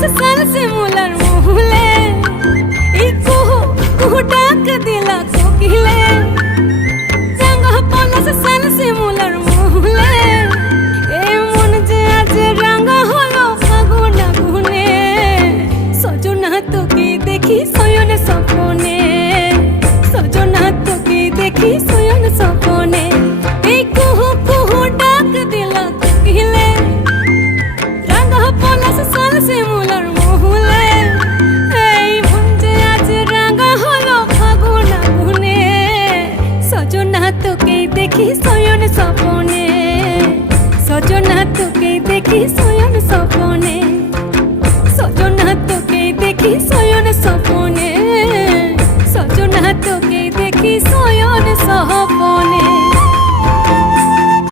পলাশ সাল শিমুলার মহুলে এই কুহু কুহু ডাক দিলা কোকিলে রাঙা পলাশ সাল শিমুলার মহুলে এ মন যে আজ রাঙা হলো ফাগুন আগুনে সজনা তোকে দেখি শয়ন স্বপ্নে সজনা তোকে দেখি শয়ন স্বপ্নে এই কুহু কুহু ডাক দিলা কোকিলে রাঙা পলাশ সাল শিমুলার মহুলে এই মন যে আজ রাঙা হলো ফাগুন আগুনে সজনা তোকে দেখি